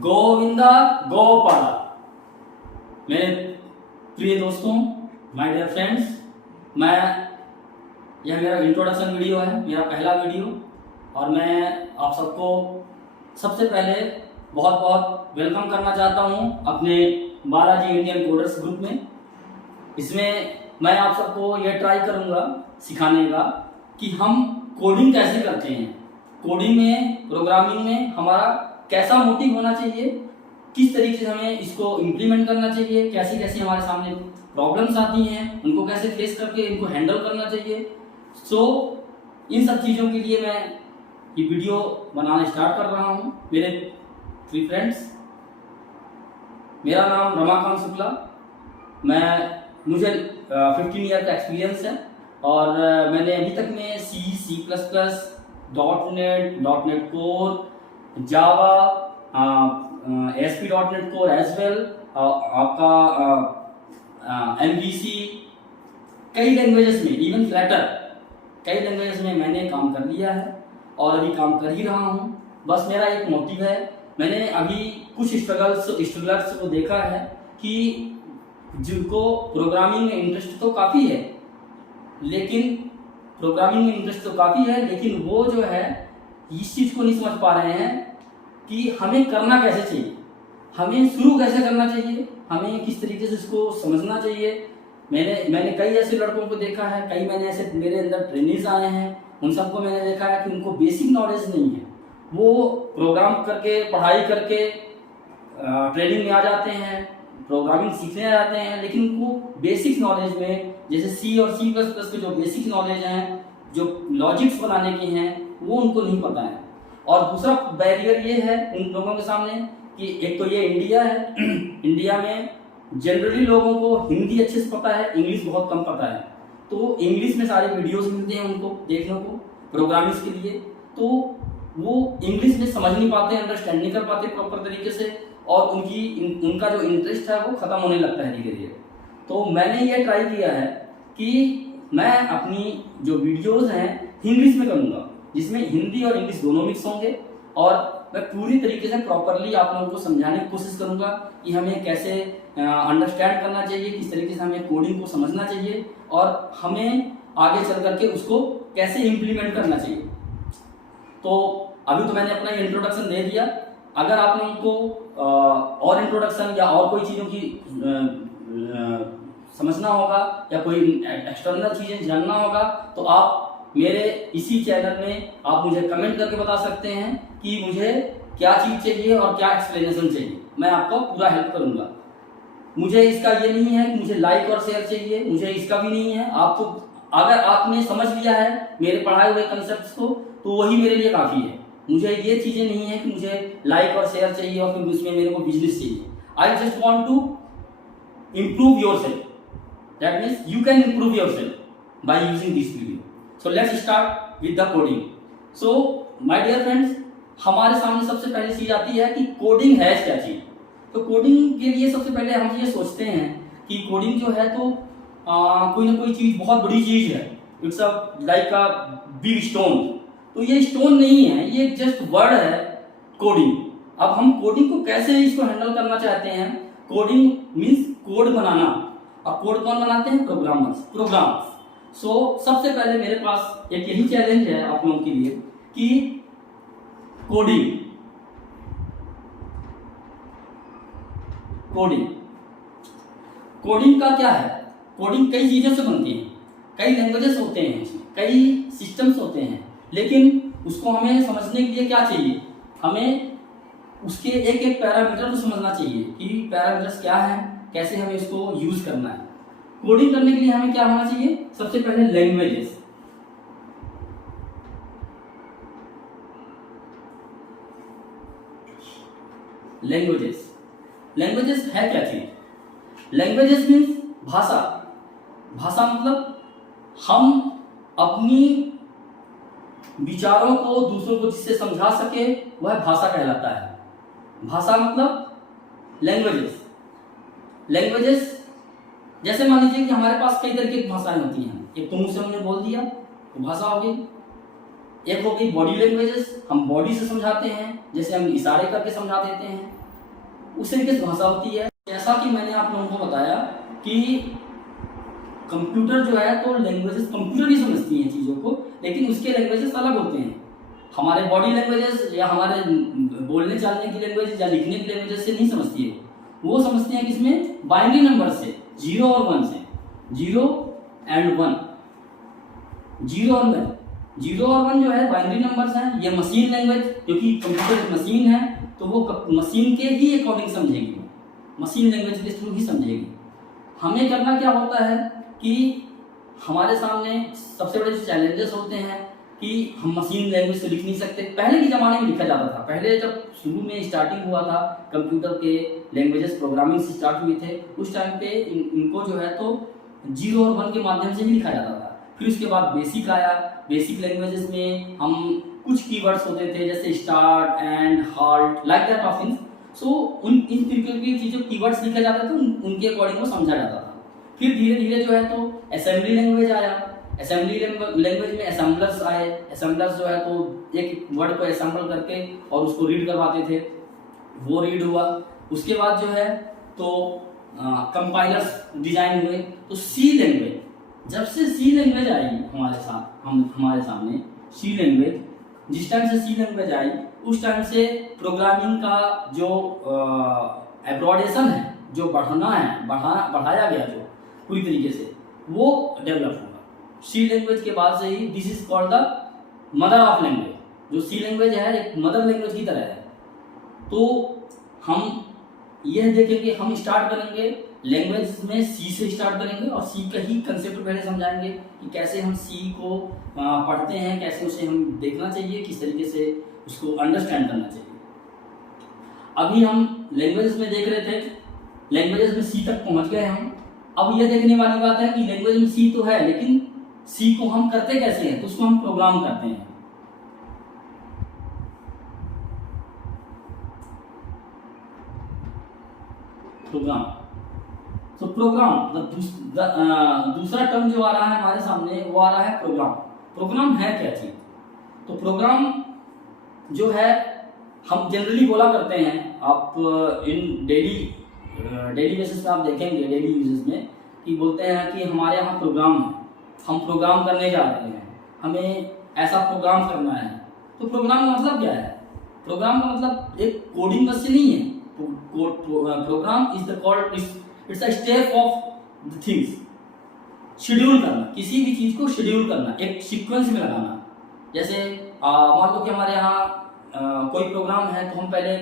गोविंदा गोपाला। मेरे प्रिय दोस्तों, माय डियर फ्रेंड्स, यह मेरा इंट्रोडक्शन वीडियो है, मेरा पहला वीडियो, और मैं आप सबको सबसे पहले बहुत बहुत वेलकम करना चाहता हूं अपने बालाजी इंडियन कोडर्स ग्रुप में। इसमें मैं आप सबको यह ट्राई करूंगा सिखाने का कि हम कोडिंग कैसे करते हैं, कोडिंग में, प्रोग्रामिंग में हमारा कैसा मोटिव होना चाहिए, किस तरीके से हमें इसको इम्प्लीमेंट करना चाहिए, कैसी कैसी हमारे सामने प्रॉब्लम्स आती हैं, उनको कैसे फेस करके इनको हैंडल करना चाहिए। इन सब चीज़ों के लिए मैं ये वीडियो बनाना स्टार्ट कर रहा हूँ। मेरे प्रिय फ्रेंड्स, मेरा नाम रमाकांत शुक्ला, मुझे 15 ईयर का एक्सपीरियंस है, और मैंने अभी तक में C++, .NET कोर, जावा, ASP.NET कोर एज वेल, आपका MVC, कई लैंग्वेजेस में, इवन फ्लैटर, कई लैंग्वेजेस में मैंने काम कर लिया है और अभी काम कर ही रहा हूँ। बस मेरा एक मोटिव है, मैंने अभी कुछ स्ट्रगलर्स को देखा है कि जिनको प्रोग्रामिंग में इंटरेस्ट तो काफ़ी है, लेकिन वो जो है इस चीज़ को नहीं समझ पा रहे हैं कि हमें करना कैसे चाहिए, हमें शुरू कैसे करना चाहिए, हमें किस तरीके से इसको समझना चाहिए। मैंने कई ऐसे लड़कों को देखा है, कई मैंने ऐसे मेरे अंदर ट्रेनिंग्स आए हैं, उन सबको मैंने देखा है कि उनको बेसिक नॉलेज नहीं है। वो प्रोग्राम करके, पढ़ाई करके ट्रेनिंग में आ जाते हैं, प्रोग्रामिंग सीखने आ जाते हैं, लेकिन उनको बेसिक नॉलेज में, जैसे C और C++ के जो बेसिक नॉलेज हैं, जो लॉजिक्स बनाने के हैं, वो उनको नहीं पता है। और दूसरा बैरियर ये है उन लोगों के सामने कि एक तो ये इंडिया है इंडिया में जनरली लोगों को हिंदी अच्छे से पता है, इंग्लिश बहुत कम पता है। तो इंग्लिश में सारे वीडियोस मिलते हैं उनको देखने को प्रोग्रामिंग के लिए, तो वो इंग्लिश में समझ नहीं पाते, अंडरस्टैंड नहीं कर पाते प्रॉपर तरीके से, और उनका जो इंटरेस्ट है वो खत्म होने लगता है धीरे धीरे। तो मैंने ये ट्राई किया है कि मैं अपनी जो वीडियोस हैं इंग्लिश में करूँगा, जिसमें हिंदी और इंग्लिश दोनों मिक्स होंगे, और मैं पूरी तरीके से प्रॉपरली आप लोगों को समझाने की कोशिश करूंगा कि हमें कैसे अंडरस्टैंड करना चाहिए, किस तरीके से हमें कोडिंग को समझना चाहिए, और हमें आगे चल करके उसको कैसे इम्प्लीमेंट करना चाहिए। तो अभी तो मैंने अपना इंट्रोडक्शन दे दिया। अगर आप लोगों को और इंट्रोडक्शन या और कोई चीज़ों की समझना होगा या कोई एक्सटर्नल चीज़ें जानना होगा, तो आप मेरे इसी चैनल में आप मुझे कमेंट करके बता सकते हैं कि मुझे क्या चीज़ चाहिए और क्या एक्सप्लेनेशन चाहिए। मैं आपको पूरा हेल्प करूंगा। मुझे इसका ये नहीं है कि मुझे लाइक और शेयर चाहिए, मुझे इसका भी नहीं है। आपको अगर आपने समझ लिया है मेरे पढ़ाए हुए कंसेप्ट्स को, तो वही मेरे लिए काफ़ी है। मुझे ये चीज़ें नहीं है कि मुझे लाइक और शेयर चाहिए और फिर उसमें मेरे को बिजनेस चाहिए। I just want to improve yourself, that means you can improve yourself by using this video. So let's start with the coding. So my dear friends, हमारे सामने सबसे पहली चीज आती है कि कोडिंग है क्या चीज। तो कोडिंग के लिए सबसे पहले हम ये सोचते हैं कि कोडिंग जो है तो कोई ना कोई चीज बहुत बड़ी चीज है, it's like a big stone. तो ये स्टोन नहीं है, ये जस्ट वर्ड है कोडिंग। अब हम कोडिंग को कैसे इसको हैंडल करना चाहते हैं। कोडिंग मीन्स कोड बनाना, और कोड कौन बनाते हैं? प्रोग्राम्स। सबसे पहले मेरे पास एक यही चैलेंज है आप लोगों के लिए कि कोडिंग का क्या है। कोडिंग कई चीजों से बनती है, कई लैंग्वेजेस होते हैं, कई सिस्टम्स होते हैं, लेकिन उसको हमें समझने के लिए क्या चाहिए, हमें उसके एक एक पैरामीटर को समझना चाहिए कि पैरामीटर्स क्या है, कैसे हमें इसको यूज करना है। कोडिंग करने के लिए हमें क्या होना चाहिए? सबसे पहले लैंग्वेजेस। लैंग्वेजेस है क्या चीज? लैंग्वेजेस मीन्स भाषा। भाषा मतलब हम अपनी विचारों को दूसरों को जिससे समझा सके, वह भाषा कहलाता है। भाषा मतलब लैंग्वेजेस जैसे मान लीजिए कि हमारे पास कई तरह की भाषाएं होती हैं। एक तो मुंह से हमने बोल दिया तो भाषा हो गई, एक हो गई बॉडी लैंग्वेजेस, हम बॉडी से समझाते हैं, जैसे हम इशारे करके समझा देते हैं। उस तरीके से भाषा होती है। जैसा कि मैंने आप लोगों को बताया कि कंप्यूटर जो है तो लैंग्वेजेस कंप्यूटर ही समझती हैं चीज़ों को, लेकिन उसके लैंग्वेजेस अलग होते हैं। हमारे बॉडी लैंग्वेजेस या हमारे बोलने चालने की लैंग्वेज या लिखने की लैंग्वेजेस से नहीं समझती है, वो समझती हैं किसमें, बाइनरी नंबर से, 0 और 1 से, 0 एंड 1, 0 और 1, 0 और 1 जो है बाइनरी नंबर्स हैं। ये मशीन लैंग्वेज, क्योंकि कंप्यूटर एक मशीन है तो वो मशीन के ही अकॉर्डिंग समझेगी, मशीन लैंग्वेज के थ्रू ही समझेगी। हमें करना क्या होता है कि हमारे सामने सबसे बड़े जो चैलेंजेस होते हैं कि हम मशीन लैंग्वेज से लिख नहीं सकते। पहले के ज़माने में लिखा जाता था, पहले जब शुरू में स्टार्टिंग हुआ था कंप्यूटर के लैंग्वेजेस प्रोग्रामिंग से स्टार्ट हुए थे, उस टाइम पे इनको जो है तो 0 और 1 के माध्यम से ही लिखा जाता था। फिर उसके बाद बेसिक आया, बेसिक लैंग्वेजेस में हम कुछ कीवर्ड्स होते थे जैसे start and halt, like that of things. So इन तरीके की चीज़ें कीवर्ड्स लिखे जाते थे, उनके अकॉर्डिंग वो समझा जाता था। फिर धीरे धीरे जो है तो असेंबली लैंग्वेज आया, असेंबली लैंग्वेज में असेंबलर्स आए। असेंबलर्स जो है तो एक वर्ड को असेंबल करके और उसको रीड करवाते थे, वो रीड हुआ। उसके बाद जो है तो कंपाइलर्स डिजाइन हुए। तो सी लैंग्वेज, जब से सी लैंग्वेज आई हमारे सामने सी लैंग्वेज, जिस टाइम से सी लैंग्वेज आई उस टाइम से प्रोग्रामिंग का जो एब्रॉडेशन है, जो बढ़ाया गया जो पूरी तरीके से, वो डेवलप हुआ। सी लैंग्वेज के बाद से ही this is called the mother of language. जो सी लैंग्वेज है एक मदर लैंग्वेज की तरह है। तो हम यह देखेंगे, हम स्टार्ट करेंगे लैंग्वेज में सी से स्टार्ट करेंगे और सी का ही कंसेप्ट पहले समझाएंगे कि कैसे हम सी को पढ़ते हैं, कैसे उसे हम देखना चाहिए, किस तरीके से उसको अंडरस्टैंड करना चाहिए। अभी हम लैंग्वेजेस में देख रहे थे, लैंग्वेजेस में सी तक पहुंच गए हम। अब यह देखने वाली बात है कि लैंग्वेज में सी तो है, लेकिन सी को हम करते कैसे हैं, तो उसको हम प्रोग्राम करते हैं। प्रोग्राम, तो प्रोग्राम दूसरा टर्म जो आ रहा है हमारे सामने वो आ रहा है प्रोग्राम। प्रोग्राम है क्या चीज? तो प्रोग्राम जो है हम जनरली बोला करते हैं, आप इन डेली बेसिस पे आप देखेंगे डेली यूजेस में कि बोलते हैं कि हमारे यहाँ प्रोग्राम है, हम प्रोग्राम करने जा रहे हैं, हमें ऐसा प्रोग्राम करना है। तो प्रोग्राम का मतलब क्या है? प्रोग्राम का मतलब एक कोडिंग बस से नहीं है। Program is the called it's a step of the things. Schedule करना, किसी भी चीज को शेड्यूल करना, एक सीक्वेंस में लगाना। जैसे मान लो कि हमारे यहाँ कोई प्रोग्राम है तो हम पहले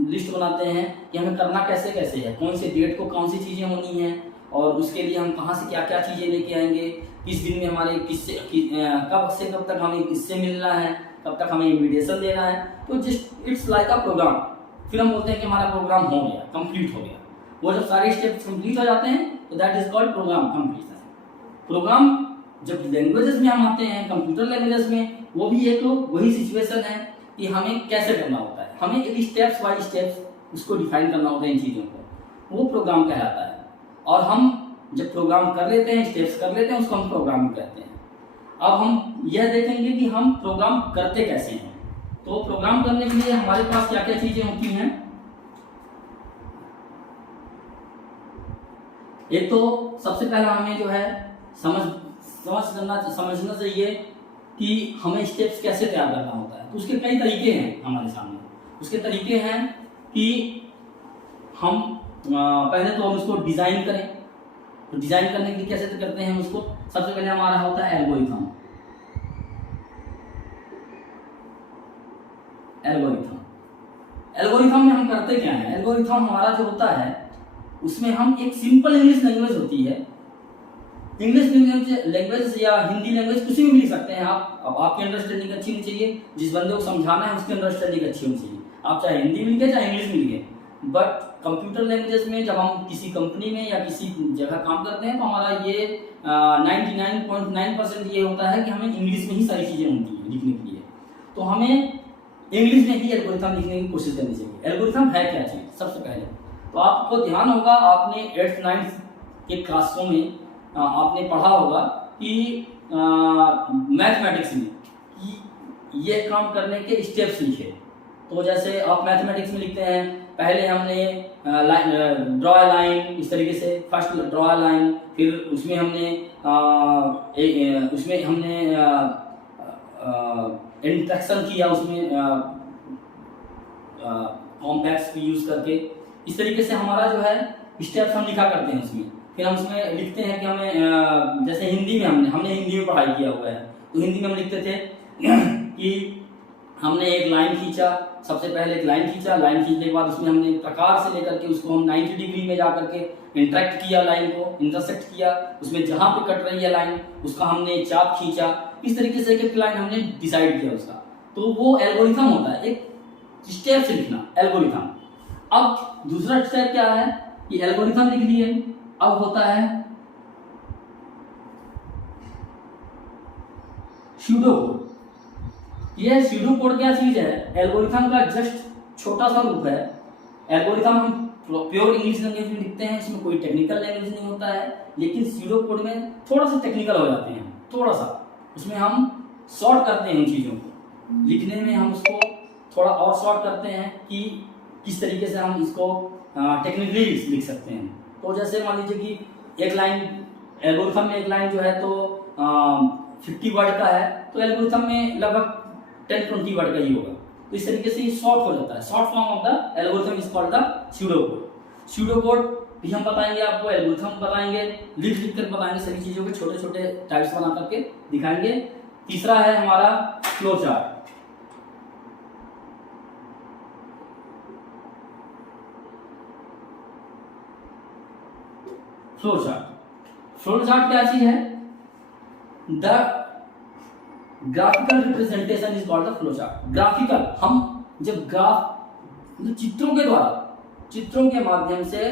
लिस्ट बनाते हैं कि हमें करना कैसे कैसे है, कौन से डेट को कौन सी चीज़ें होनी हैं और उसके लिए हम कहाँ से क्या क्या चीज़ें लेके आएंगे, किस दिन में हमारे कब से कब तक हमें किससे मिलना है, कब तक हमें इन्विटेशन देना है। तो just it's like a program. फिर हम बोलते हैं कि हमारा प्रोग्राम हो गया, कंप्लीट हो गया। वो जब सारे स्टेप्स कंप्लीट हो जाते हैं तो that is called program completion. Program जब लैंग्वेजेस में हम आते हैं, कंप्यूटर लैंग्वेजेस में, वो भी एक वही सिचुएशन है कि हमें कैसे करना होता है, हमें एक स्टेप्स बाय स्टेप्स उसको डिफाइन करना होता है इन चीज़ों को, वो प्रोग्राम कहलाता है। और हम जब प्रोग्राम कर लेते हैं, स्टेप्स कर लेते हैं, उसको हम प्रोग्रामिंग कहते हैं। अब हम यह देखेंगे कि हम प्रोग्राम करते कैसे हैं। तो प्रोग्राम करने के लिए हमारे पास क्या क्या चीजें होती हैं। एक तो सबसे पहला हमें जो है समझना चाहिए कि हमें स्टेप्स कैसे तैयार करना होता है। तो उसके कई तरीके हैं हमारे सामने। उसके तरीके हैं कि हम पहले तो हम उसको डिजाइन करें। तो डिजाइन करने के लिए कैसे करते हैं उसको, सबसे पहले हमारा होता है एल्गोरिथम। एल्गोरिथम में हम करते क्या है, एल्गोरिथम हमारा जो होता है उसमें हम एक सिंपल इंग्लिश लैंग्वेज होती है, इंग्लिश लैंग्वेज या हिंदी लैंग्वेज किसी में भी लिख सकते हैं आप। अब आपकी अंडरस्टैंडिंग अच्छी होनी चाहिए, जिस बंदे को समझाना है उसकी अंडरस्टैंडिंग अच्छी होनी चाहिए। आप चाहे हिंदी में लिखे चाहे इंग्लिश में लिखे, बट कंप्यूटर लैंग्वेजेस में जब हम किसी कंपनी में या किसी जगह काम करते हैं तो हमारा ये 99.9% ये होता है कि हमें इंग्लिश में ही सारी चीज़ें होती हैं लिखने के लिए। तो हमें इंग्लिश में ही एल्गोरिथम लिखने की कोशिश करनी चाहिए। एल्गोरिथम है क्या चीज़? सबसे पहले तो आपको ध्यान होगा, आपने 8th 9th के क्लासों में आपने पढ़ा होगा कि मैथमेटिक्स में कि ये काम करने के स्टेप्स लिखे। तो जैसे आप मैथमेटिक्स में लिखते हैं पहले हमने ड्रॉ लाइन, इस तरीके से फर्स्ट ड्रॉ लाइन, फिर उसमें हमने इंट्रैक्शन किया, उसमें कॉम्पैक्ट्स की यूज करके। इस तरीके से हमारा जो है स्टेप्स हम लिखा करते हैं उसमें। फिर हम उसमें लिखते हैं कि हमें जैसे हिंदी में हमने हिंदी में पढ़ाई किया हुआ है, तो हिंदी में हम लिखते थे कि हमने एक लाइन खींचा, सबसे पहले एक लाइन खींचा, लाइन खींचने के बाद उसमें हमने प्रकार से लेकर के उसको हम 90 डिग्री में जा करके इंटरेक्ट किया, लाइन को इंटरसेक्ट किया, उसमें जहां पे कट रही है लाइन उसका हमने चाप खींचा। इस तरीके से एक लाइन हमने डिसाइड किया उसका, तो वो एल्गोरिथम होता है, एक स्टेप से लिखना एल्गोरिथम। अब दूसरा स्टेप क्या है कि एल्गोरिथम लिख लिए, अब होता है सूडो कोड। ये सूडो कोड क्या चीज है? एल्गोरिथम का जस्ट छोटा सा रूप है। एल्गोरिथम हम प्योर इंग्लिश लैंग्वेज में लिखते हैं, इसमें कोई टेक्निकल लैंग्वेज नहीं होता है, लेकिन सूडो कोड में थोड़ा सा टेक्निकल हो जाते हैं, थोड़ा सा उसमें हम शॉर्ट करते हैं उन चीजों को, लिखने में हम उसको थोड़ा और शॉर्ट करते हैं कि किस तरीके से हम इसको टेक्निकली लिख सकते हैं। तो जैसे मान लीजिए कि एक लाइन एल्गोरिथम में, एक लाइन जो है तो 50 वर्ड का है, तो एल्गोरिथम में लगभग 10-20 वर्ड का ही होगा, तो इस तरीके से शॉर्ट हो जाता है। Short form of the algorithm is called the pseudo code. Pseudo code भी हम बताएंगे आपको, एल्गोरिथम बताएंगे, लिख कर बताएंगे, सभी चीजों के छोटे छोटे टाइप्स बना करके दिखाएंगे। तीसरा है हमारा फ्लो चार्ट। फ्लो चार्ट क्या चीज है? The graphical representation is called the flow chart. Graphical, हम जब ग्राफ चित्रों के द्वारा, चित्रों के माध्यम से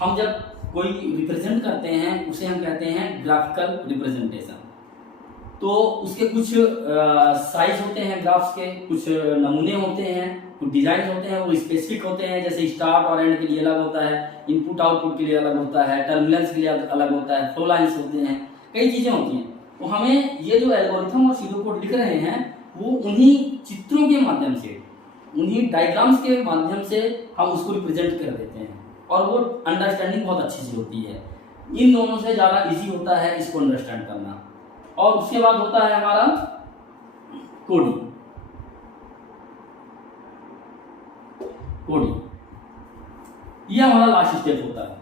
हम जब कोई रिप्रेजेंट करते हैं उसे हम कहते हैं ग्राफिकल रिप्रेजेंटेशन। तो उसके कुछ साइज होते हैं ग्राफ्स के, कुछ नमूने होते हैं, कुछ डिजाइन होते हैं, वो स्पेसिफिक होते हैं, जैसे स्टार्ट और एंड के लिए अलग होता है, इनपुट आउटपुट के लिए अलग होता है, टर्मिनल्स के लिए अलग होता है, फ्लो लाइंस होते हैं, कई चीजें होती हैं। तो हमें ये जो एल्गोरिथम और सूडो कोड लिख रहे हैं वो उन्हीं चित्रों के माध्यम से, उन्हीं डायग्राम्स के माध्यम से हम उसको रिप्रेजेंट कर देते हैं, और वो अंडरस्टैंडिंग बहुत अच्छी सी होती है। इन दोनों से ज़्यादा इजी होता है इसको अंडरस्टैंड करना। और उसके बाद होता है हमारा कोडिंग। ये हमारा लास्ट स्टेप होता है।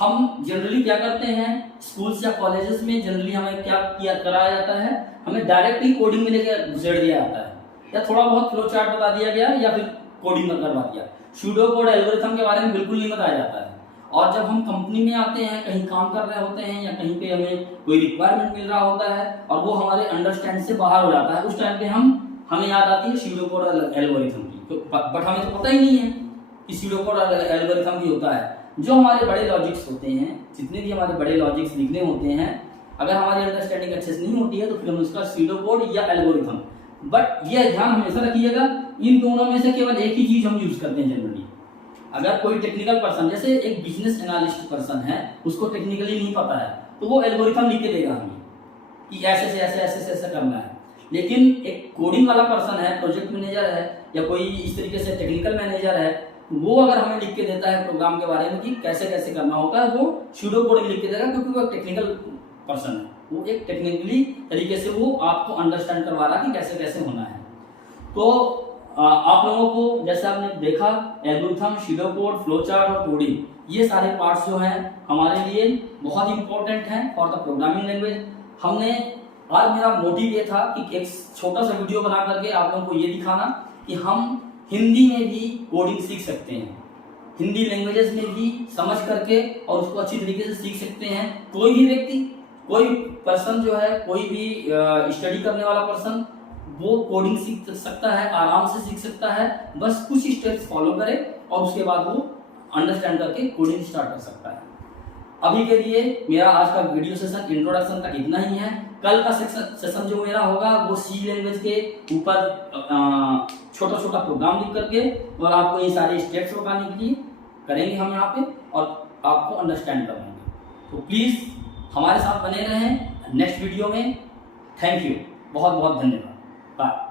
हम जनरली क्या करते हैं, स्कूल्स या कॉलेजेस में जनरली हमें क्या कराया जाता है, हमें डायरेक्ट ही कोडिंग में लेके घुसेड़ दिया जाता है, या थोड़ा बहुत फ्लो चार्ट बता दिया गया या फिर कोडिंग में करवा दिया। सूडो कोड एल्गोरिथम के बारे में बिल्कुल नहीं बताया जाता है। और जब हम कंपनी में आते हैं, कहीं काम कर रहे होते हैं, या कहीं पे हमें कोई रिक्वायरमेंट मिल रहा होता है और वो हमारे अंडरस्टैंड से बाहर हो जाता है, उस टाइम पे हमें याद आती है सूडो कोड एल्गोरिथम की। बट हमें तो पता ही नहीं है कि सूडो कोड एल्गोरिथम भी होता है। जो हमारे बड़े लॉजिक्स होते हैं, जितने भी हमारे बड़े लॉजिक्स लिखने होते हैं, अगर हमारी अंडरस्टैंडिंग अच्छे से नहीं होती है तो फिर हम उसका सूडो कोड या एल्गोरिथम। बट ये ध्यान हमेशा रखिएगा, इन दोनों में से केवल एक ही चीज हम यूज करते हैं जनरली। अगर कोई टेक्निकल पर्सन, जैसे एक बिजनेस एनालिस्ट पर्सन है, उसको टेक्निकली नहीं पता है, तो वो एल्गोरिथम लिख के देगा हमें कि ऐसे से ऐसे करना है। लेकिन एक कोडिंग वाला पर्सन है, प्रोजेक्ट मैनेजर है, या कोई इस तरीके से टेक्निकल मैनेजर है, वो अगर हमें लिख के देता है प्रोग्राम के बारे में कि कैसे कैसे करना होता है, वो सूडो कोड में लिख के देगा, क्योंकि वो टेक्निकल पर्सन है, वो एक टेक्निकली तरीके से वो आपको अंडरस्टैंड करवा रहा है कि कैसे कैसे होना है। तो आप लोगों को जैसे आपने देखा, algorithm, pseudo code, flow chart और कोडिंग, ये सारे पार्ट्स जो हैं हमारे लिए बहुत इंपॉर्टेंट हैं फॉर द प्रोग्रामिंग लैंग्वेज। हमने आज मेरा मोटिव ये था कि एक छोटा सा वीडियो बना करके आप लोगों को ये दिखाना कि हम हिंदी में भी कोडिंग सीख सकते हैं, हिंदी लैंग्वेजेस में भी समझ करके और उसको अच्छी तरीके से सीख सकते हैं। कोई भी व्यक्ति, कोई पर्सन जो है, कोई भी स्टडी करने वाला पर्सन, वो कोडिंग सीख सकता है, आराम से सीख सकता है, बस कुछ स्टेप्स फॉलो करे और उसके बाद वो अंडरस्टैंड करके कोडिंग स्टार्ट कर सकता है। अभी के लिए मेरा आज का वीडियो सेशन इंट्रोडक्शन तक इतना ही है। कल का सेशन जो मेरा होगा वो सी लैंग्वेज के ऊपर छोटा छोटा प्रोग्राम लिख करके और आपको ये सारे स्टेप्स बताने के लिए करेंगे हम यहाँ पे, और आपको अंडरस्टैंड करवाएंगे। तो प्लीज़ हमारे साथ बने रहें नेक्स्ट वीडियो में। थैंक यू, बहुत बहुत धन्यवाद। बाय।